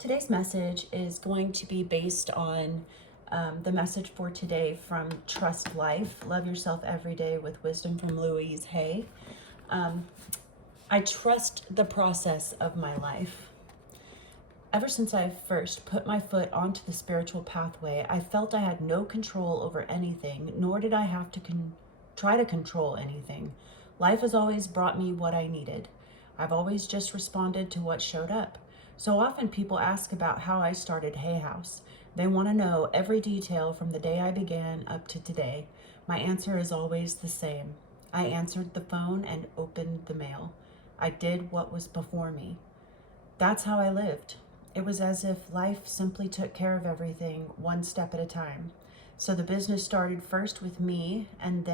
Today's message is going to be based on the message for today from Trust Life, Love Yourself Every Day with Wisdom from Louise Hay. I trust the process of my life. Ever since I first put my foot onto the spiritual pathway, I felt I had no control over anything, nor did I have to try to control anything. Life has always brought me what I needed. I've always just responded to what showed up. So often people ask about how I started Hay House. They want to know every detail from the day I began up to today. My answer is always the same. I answered the phone and opened the mail. I did what was before me. That's how I lived. It was as if life simply took care of everything one step at a time. So the business started first with me and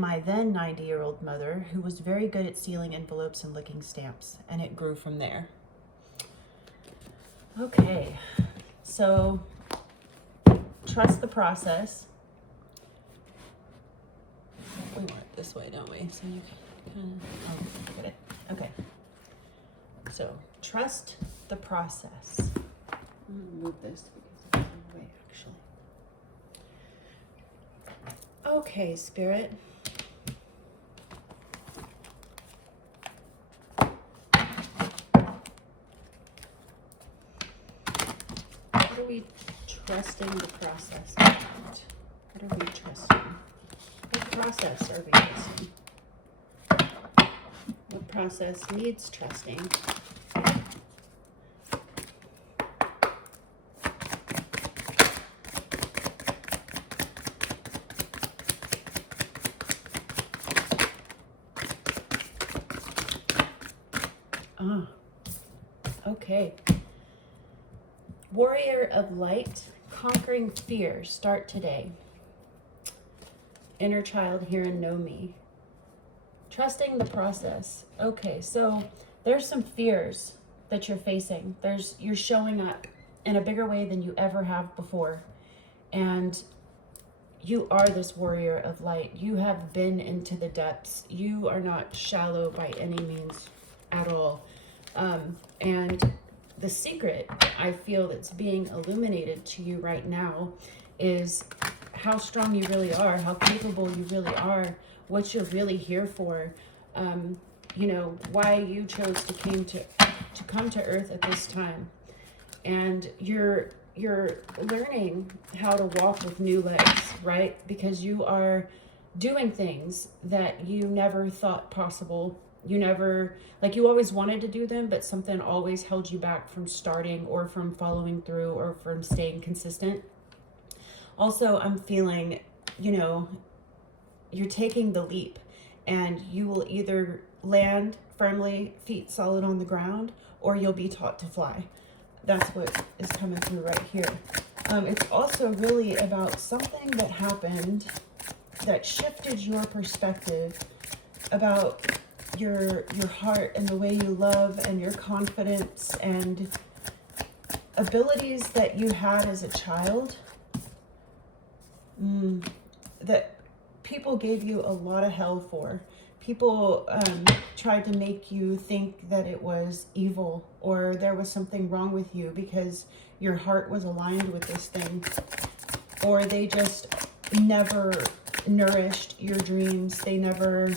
my then 90-year-old mother, who was very good at sealing envelopes and licking stamps, and it grew from there. Okay, so trust the process. We want it this way, don't we? So you can get it. Okay. So trust the process. I'm gonna move this because it's in the way, actually. Okay, Spirit. What are we trusting the process about? What are we trusting? What process are we trusting? What process needs trusting? Okay. Warrior of light, conquering fear, start today. Inner child, hear and know me. Trusting the process. Okay, so there's some fears that you're facing. You're showing up in a bigger way than you ever have before. And you are this warrior of light. You have been into the depths. You are not shallow by any means at all. And the secret I feel that's being illuminated to you right now is how strong you really are, how capable you really are, what you're really here for, why you chose to come to Earth at this time. And you're learning how to walk with new legs, right? Because you are doing things that you never thought possible. You always wanted to do them, but something always held you back from starting or from following through or from staying consistent. Also, I'm feeling, you're taking the leap and you will either land firmly, feet solid on the ground, or you'll be taught to fly. That's what is coming through right here. It's also really about something that happened that shifted your perspective about your heart and the way you love and your confidence and abilities that you had as a child, that people gave you a lot of hell for. People tried to make you think that it was evil or there was something wrong with you because your heart was aligned with this thing, or they just never nourished your dreams. They never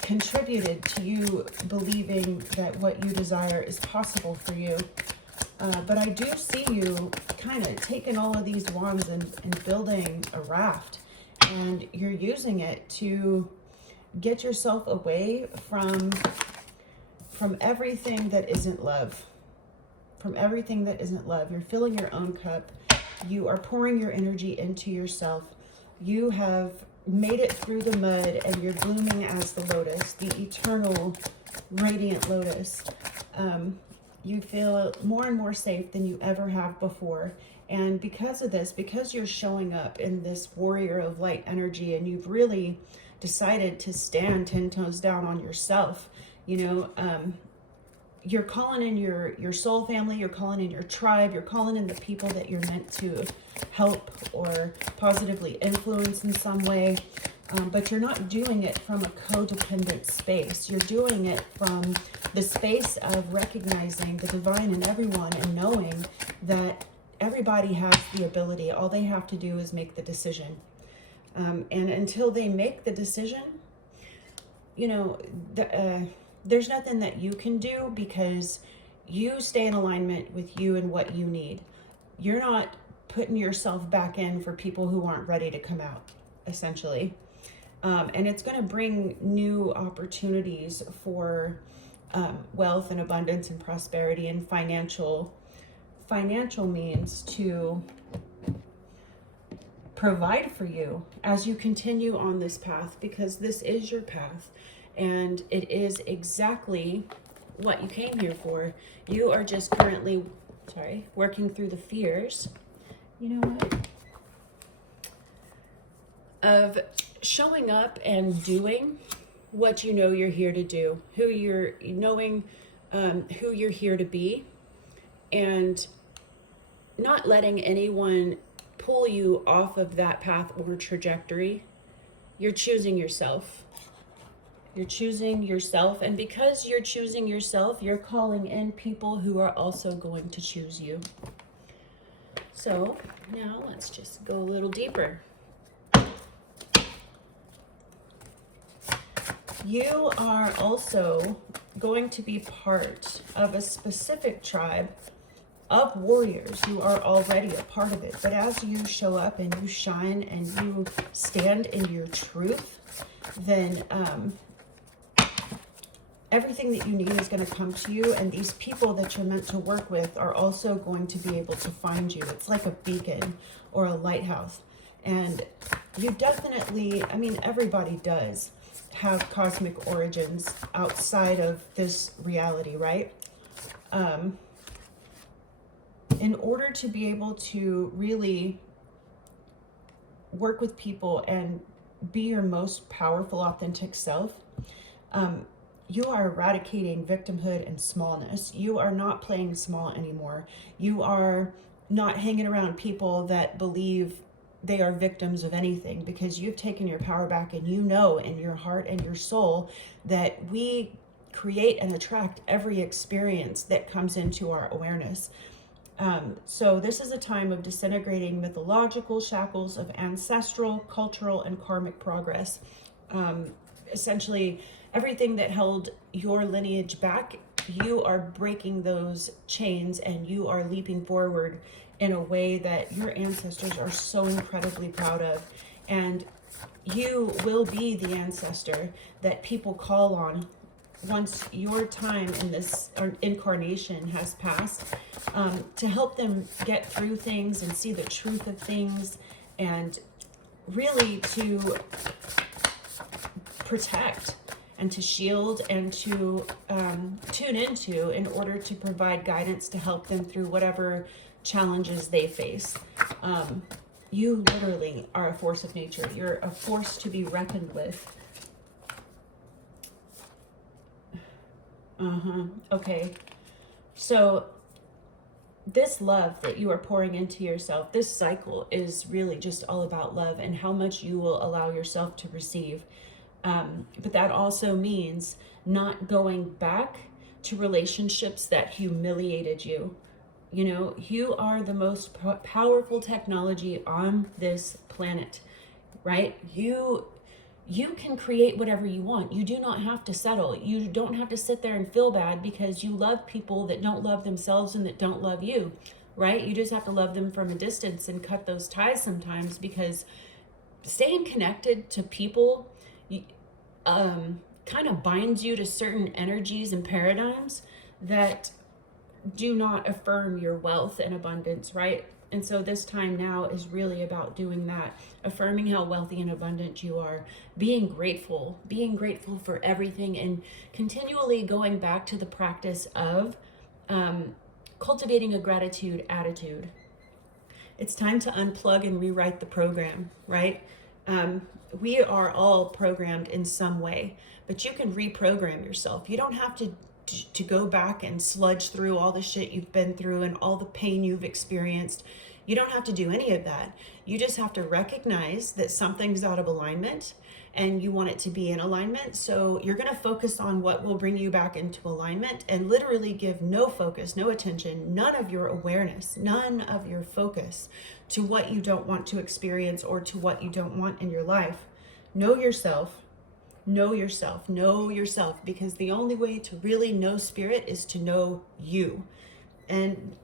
contributed to you believing that what you desire is possible for you. But I do see you kind of taking all of these wands and building a raft, and you're using it to get yourself away from everything that isn't love. From everything that isn't love. You're filling your own cup. You are pouring your energy into yourself. You have made it through the mud and you're blooming as the lotus, the eternal radiant lotus. You feel more and more safe than you ever have before. And because of this, because you're showing up in this warrior of light energy and you've really decided to stand 10 toes down on yourself, you're calling in your soul family, you're calling in your tribe, you're calling in the people that you're meant to help or positively influence in some way. but you're not doing it from a codependent space. You're doing it from the space of recognizing the divine in everyone and knowing that everybody has the ability. All they have to do is make the decision. And until they make the decision, you know, there's nothing that you can do, because you stay in alignment with you and what you need. You're not putting yourself back in for people who aren't ready to come out, essentially. And it's going to bring new opportunities for wealth and abundance and prosperity and financial means to provide for you as you continue on this path, because this is your path and it is exactly what you came here for. You are just currently, working through the fears, you know what, of showing up and doing what you know you're here to do, who you're here to be, and not letting anyone pull you off of that path or trajectory. You're choosing yourself. You're choosing yourself. And because you're choosing yourself, you're calling in people who are also going to choose you. So now let's just go a little deeper. You are also going to be part of a specific tribe of warriors who are already a part of it. But as you show up and you shine and you stand in your truth, then everything that you need is going to come to you. And these people that you're meant to work with are also going to be able to find you. It's like a beacon or a lighthouse. And you definitely, I mean, everybody does have cosmic origins outside of this reality, right? In order to be able to really work with people and be your most powerful, authentic self, you are eradicating victimhood and smallness. You are not playing small anymore. You are not hanging around people that believe they are victims of anything, because you've taken your power back, and you know in your heart and your soul that we create and attract every experience that comes into our awareness. So this is a time of disintegrating mythological shackles of ancestral, cultural, and karmic progress. Essentially, everything that held your lineage back, you are breaking those chains and you are leaping forward in a way that your ancestors are so incredibly proud of. And you will be the ancestor that people call on once your time in this incarnation has passed, to help them get through things and see the truth of things, and really to protect and to shield and to tune into, in order to provide guidance to help them through whatever challenges they face. You literally are a force of nature. You're a force to be reckoned with. Okay. So this love that you are pouring into yourself, this cycle is really just all about love and how much you will allow yourself to receive. But that also means not going back to relationships that humiliated you. You know, you are the most powerful technology on this planet, right? You can create whatever you want. You do not have to settle. You don't have to sit there and feel bad because you love people that don't love themselves and that don't love you, right? You just have to love them from a distance and cut those ties sometimes, because staying connected to people kind of binds you to certain energies and paradigms that do not affirm your wealth and abundance, right? And so this time now is really about doing that, affirming how wealthy and abundant you are, being grateful for everything, and continually going back to the practice of cultivating a gratitude attitude. It's time to unplug and rewrite the program, right? We are all programmed in some way, but you can reprogram yourself. You don't have to go back and sludge through all the shit you've been through and all the pain you've experienced. You don't have to do any of that. You just have to recognize that something's out of alignment and you want it to be in alignment. So you're going to focus on what will bring you back into alignment and literally give no focus, no attention, none of your awareness, none of your focus to what you don't want to experience or to what you don't want in your life. Know yourself. Know yourself, know yourself, because the only way to really know spirit is to know you. And,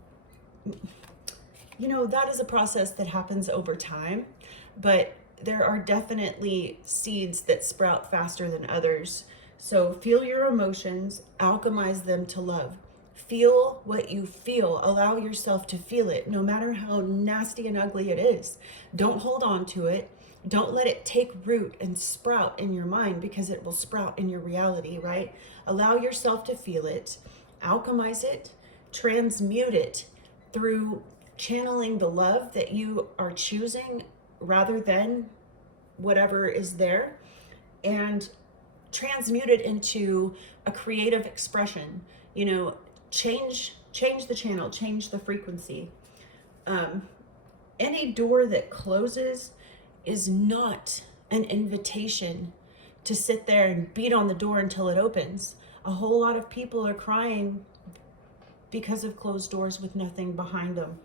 you know, that is a process that happens over time, but there are definitely seeds that sprout faster than others. So feel your emotions, alchemize them to love. Feel what you feel. Allow yourself to feel it, no matter how nasty and ugly it is. Don't hold on to it. Don't let it take root and sprout in your mind, because it will sprout in your reality, right? Allow yourself to feel it, alchemize it, transmute it through channeling the love that you are choosing rather than whatever is there, and transmute it into a creative expression. You know, change the channel, change the frequency. Any door that closes is not an invitation to sit there and beat on the door until it opens. A whole lot of people are crying because of closed doors with nothing behind them,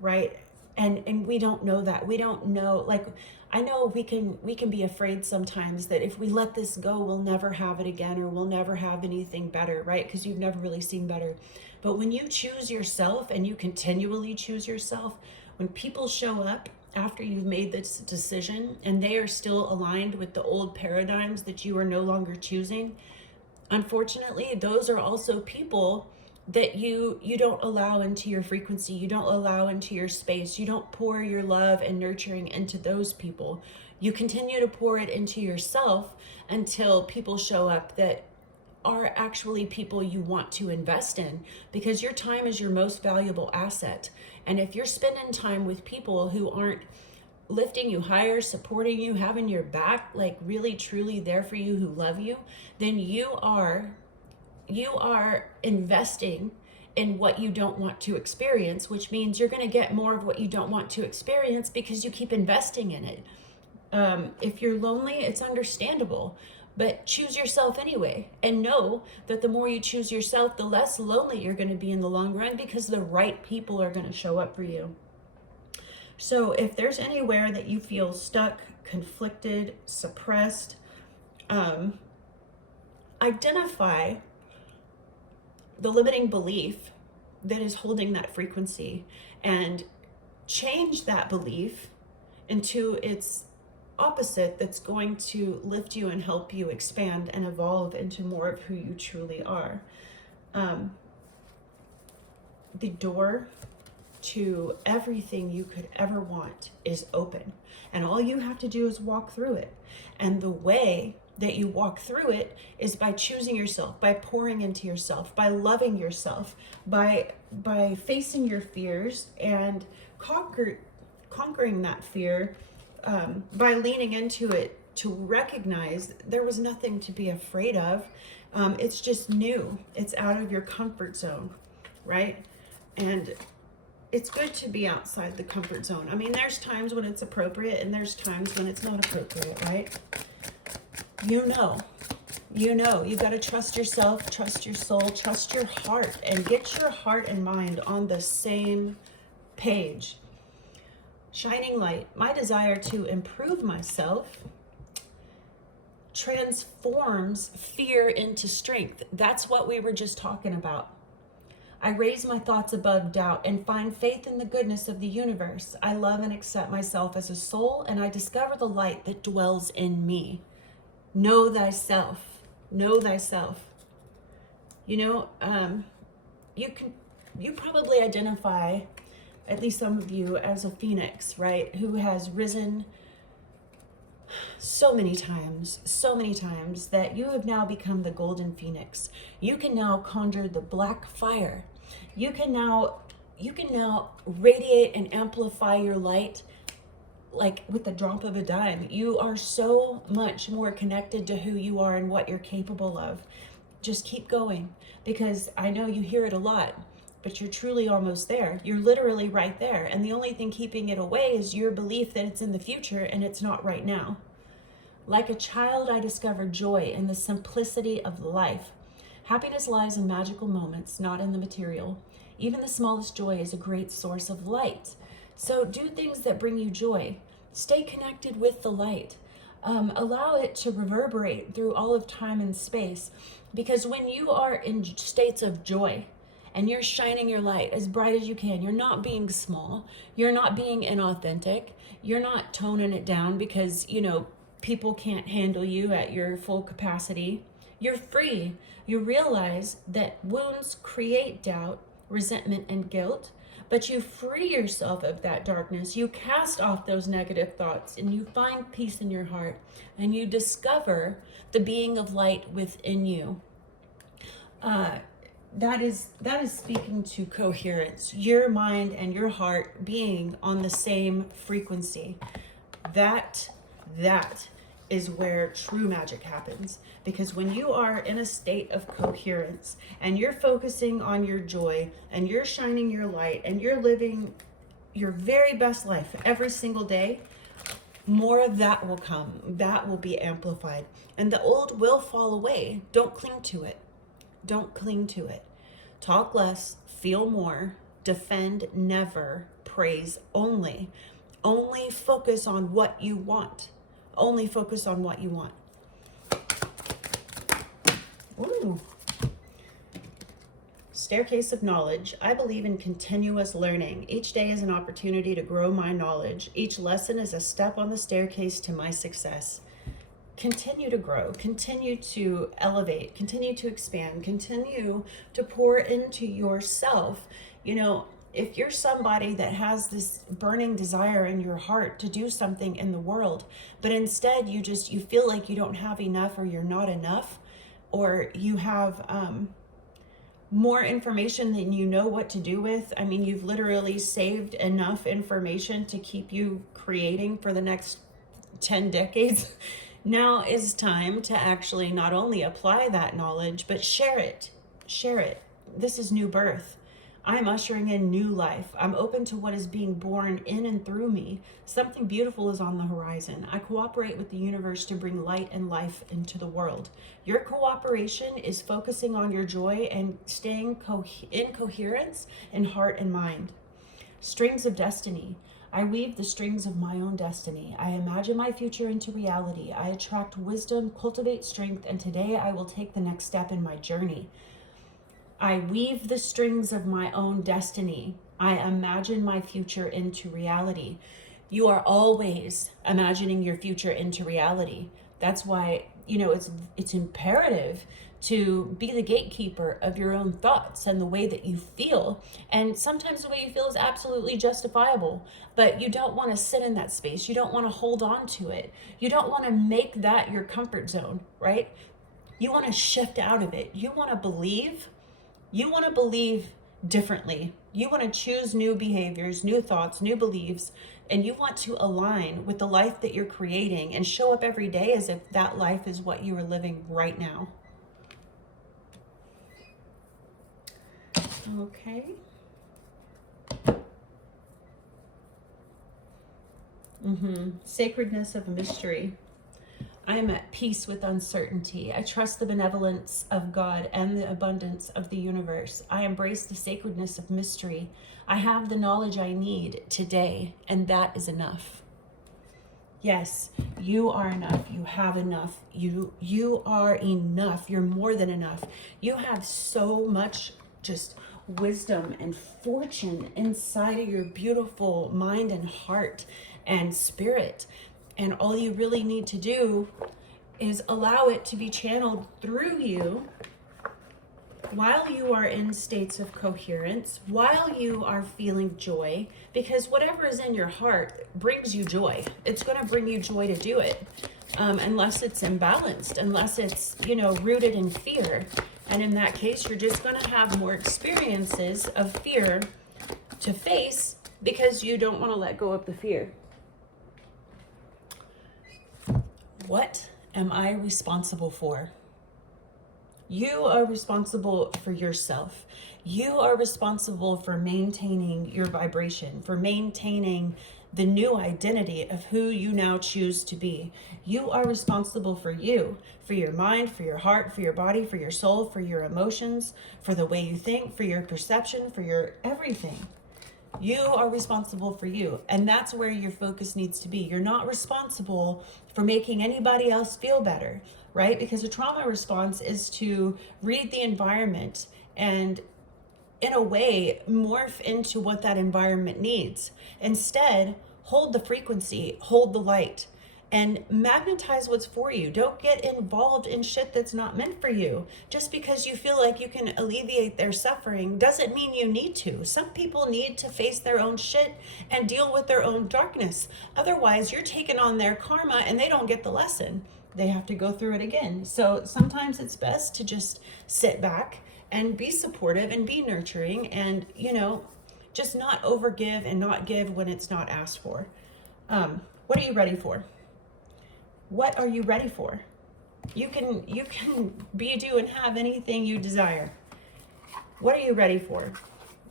right? And we don't know that. We don't know, like, I know we can be afraid sometimes that if we let this go, we'll never have it again, or we'll never have anything better, right? Because you've never really seen better. But when you choose yourself and you continually choose yourself, when people show up after you've made this decision and they are still aligned with the old paradigms that you are no longer choosing, unfortunately, those are also people that you don't allow into your frequency. You don't allow into your space. You don't pour your love and nurturing into those people. You continue to pour it into yourself until people show up that are actually people you want to invest in, because your time is your most valuable asset. And if you're spending time with people who aren't lifting you higher, supporting you, having your back, like really truly there for you, who love you, then you are investing in what you don't want to experience, which means you're going to get more of what you don't want to experience because you keep investing in it. If you're lonely, it's understandable, but choose yourself anyway, and know that the more you choose yourself, the less lonely you're going to be in the long run, because the right people are going to show up for you. So if there's anywhere that you feel stuck, conflicted, suppressed, identify the limiting belief that is holding that frequency and change that belief into its opposite that's going to lift you and help you expand and evolve into more of who you truly are. The door to everything you could ever want is open, and all you have to do is walk through it. And the way that you walk through it is by choosing yourself, by pouring into yourself, by loving yourself, by facing your fears and conquering that fear, by leaning into it, to recognize there was nothing to be afraid of. It's just new. It's out of your comfort zone, right? And it's good to be outside the comfort zone. I mean, there's times when it's appropriate and there's times when it's not appropriate, right? You know, you got to trust yourself, trust your soul, trust your heart, and get your heart and mind on the same page. Shining light, my desire to improve myself transforms fear into strength. That's what we were just talking about. I raise my thoughts above doubt and find faith in the goodness of the universe. I love and accept myself as a soul, and I discover the light that dwells in me. Know thyself. Know thyself. You know, you probably identify, at least some of you, as a phoenix, right? Who has risen so many times that you have now become the golden phoenix. You can now conjure the black fire. You can now radiate and amplify your light like with the drop of a dime. You are so much more connected to who you are and what you're capable of. Just keep going, because I know you hear it a lot, but you're truly almost there. You're literally right there. And the only thing keeping it away is your belief that it's in the future and it's not right now. Like a child, I discovered joy in the simplicity of life. Happiness lies in magical moments, not in the material. Even the smallest joy is a great source of light. So do things that bring you joy. Stay connected with the light. Allow it to reverberate through all of time and space. Because when you are in states of joy and you're shining your light as bright as you can, you're not being small, you're not being inauthentic, you're not toning it down because, people can't handle you at your full capacity. You're free. You realize that wounds create doubt, resentment, and guilt, but you free yourself of that darkness. You cast off those negative thoughts and you find peace in your heart and you discover the being of light within you. That is speaking to coherence, your mind and your heart being on the same frequency. That is where true magic happens. Because when you are in a state of coherence and you're focusing on your joy and you're shining your light and you're living your very best life every single day, more of that will come. That will be amplified. And the old will fall away. Don't cling to it. Don't cling to it. Talk less, feel more, defend never, praise only. Only focus on what you want. Only focus on what you want. Ooh. Staircase of knowledge. I believe in continuous learning. Each day is an opportunity to grow my knowledge. Each lesson is a step on the staircase to my success. Continue to grow, continue to elevate, continue to expand, continue to pour into yourself. If you're somebody that has this burning desire in your heart to do something in the world, but instead you feel like you don't have enough or you're not enough, or you have more information than you know what to do with. I mean, you've literally saved enough information to keep you creating for the next 10 decades. Now is time to actually not only apply that knowledge, but share it. Share it. This is new birth. I'm ushering in new life. I'm open to what is being born in and through me. Something beautiful is on the horizon. I cooperate with the universe to bring light and life into the world. Your cooperation is focusing on your joy and staying in coherence in heart and mind. Strings of destiny. I weave the strings of my own destiny. I imagine my future into reality. I attract wisdom, cultivate strength, and today I will take the next step in my journey. I weave the strings of my own destiny. I imagine my future into reality. You are always imagining your future into reality. That's why, it's imperative to be the gatekeeper of your own thoughts and the way that you feel. And sometimes the way you feel is absolutely justifiable, but you don't want to sit in that space. You don't want to hold on to it. You don't want to make that your comfort zone, right? You want to shift out of it. You want to believe differently. You want to choose new behaviors, new thoughts, new beliefs, and you want to align with the life that you're creating and show up every day as if that life is what you are living right now. Okay. Sacredness of mystery. I am at peace with uncertainty. I trust the benevolence of God and the abundance of the universe. I embrace the sacredness of mystery. I have the knowledge I need today, and that is enough. Yes, you are enough. You have enough. You are enough. You're more than enough. You have so much just wisdom and fortune inside of your beautiful mind and heart and spirit. And all you really need to do is allow it to be channeled through you while you are in states of coherence, while you are feeling joy, because whatever is in your heart brings you joy. It's going to bring you joy to do it, unless it's imbalanced, unless it's, rooted in fear. And in that case, you're just going to have more experiences of fear to face because you don't want to let go of the fear. What am I responsible for? You are responsible for yourself. You are responsible for maintaining your vibration, for maintaining the new identity of who you now choose to be. You are responsible for you, for your mind, for your heart, for your body, for your soul, for your emotions, for the way you think, for your perception, for your everything. You are responsible for you, and that's where your focus needs to be. You're not responsible for making anybody else feel better, right? Because a trauma response is to read the environment and, in a way, morph into what that environment needs. Instead, hold the frequency, hold the light, and magnetize what's for you. Don't get involved in shit that's not meant for you. Just because you feel like you can alleviate their suffering doesn't mean you need to. Some people need to face their own shit and deal with their own darkness. Otherwise, you're taking on their karma and they don't get the lesson. They have to go through it again. So sometimes it's best to just sit back and be supportive and be nurturing and, just not overgive and not give when it's not asked for. What are you ready for? What are you ready for? You can be, do, and have anything you desire. What are you ready for?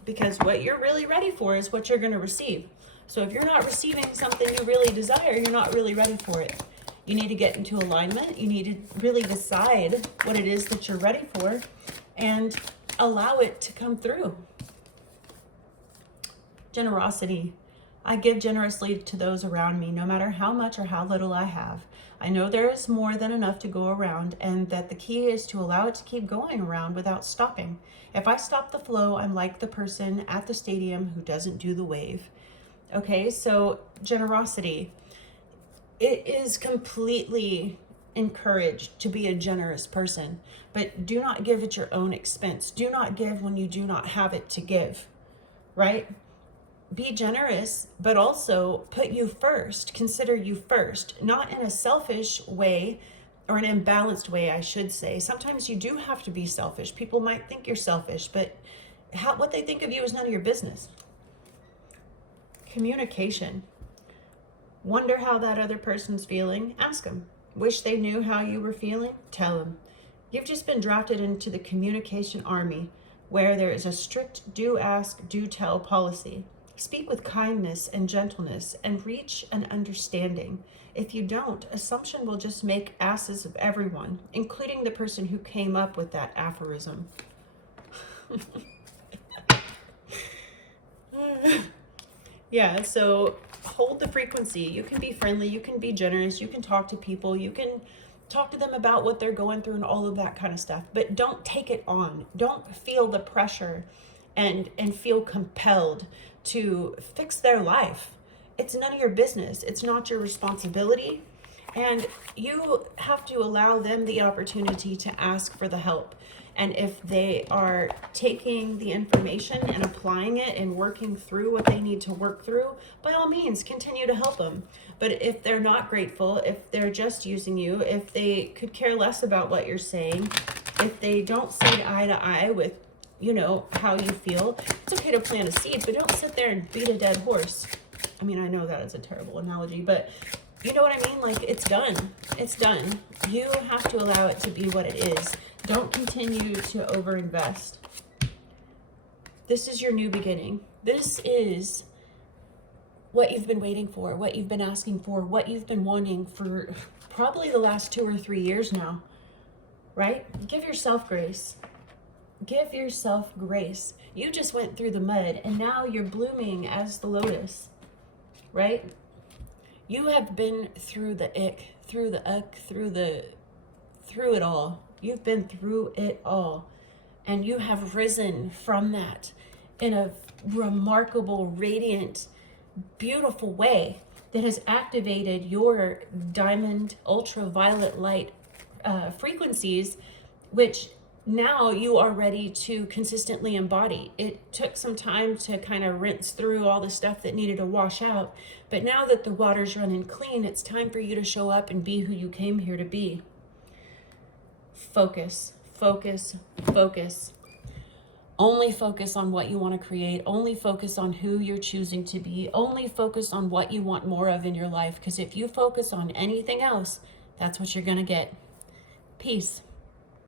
Because what you're really ready for is what you're going to receive. So if you're not receiving something you really desire, you're not really ready for it. You need to get into alignment. You need to really decide what it is that you're ready for and allow it to come through. Generosity. I give generously to those around me, no matter how much or how little I have. I know there is more than enough to go around, and that the key is to allow it to keep going around without stopping. If I stop the flow, I'm like the person at the stadium who doesn't do the wave. Okay, so generosity. It is completely encouraged to be a generous person, but do not give at your own expense. Do not give when you do not have it to give, right? Be generous, but also put you first. Consider you first, not in a selfish way or an imbalanced way, I should say. Sometimes you do have to be selfish. People might think you're selfish, but what they think of you is none of your business. Communication. Wonder how that other person's feeling? Ask them. Wish they knew how you were feeling? Tell them. You've just been drafted into the communication army, where there is a strict do ask, do tell policy. Speak with kindness and gentleness and reach an understanding. If you don't, assumption will just make asses of everyone, including the person who came up with that aphorism. Yeah, so hold the frequency. You can be friendly, you can be generous, you can talk to people, you can talk to them about what they're going through and all of that kind of stuff, but don't take it on. Don't feel the pressure and feel compelled to fix their life. It's none of your business. It's not your responsibility. And you have to allow them the opportunity to ask for the help. And if they are taking the information and applying it and working through what they need to work through, by all means, continue to help them. But if they're not grateful, if they're just using you, if they could care less about what you're saying, if they don't see eye to eye with how you feel, it's okay to plant a seed, but don't sit there and beat a dead horse. I mean, I know that is a terrible analogy, but you know what I mean? Like, it's done. It's done. You have to allow it to be what it is. Don't continue to overinvest. This is your new beginning. This is what you've been waiting for, what you've been asking for, what you've been wanting for probably the last 2 or 3 years now, right? Give yourself grace. Give yourself grace. You just went through the mud and now you're blooming as the lotus, right? You have been through the ick, through the uck, through it all. You've been through it all. And you have risen from that in a remarkable, radiant, beautiful way that has activated your diamond ultraviolet light frequencies, which now you are ready to consistently embody. It took some time to kind of rinse through all the stuff that needed to wash out. But now that the water's running clean, it's time for you to show up and be who you came here to be. Focus, focus, focus. Only focus on what you want to create. Only focus on who you're choosing to be. Only focus on what you want more of in your life. Because if you focus on anything else, that's what you're going to get. Peace.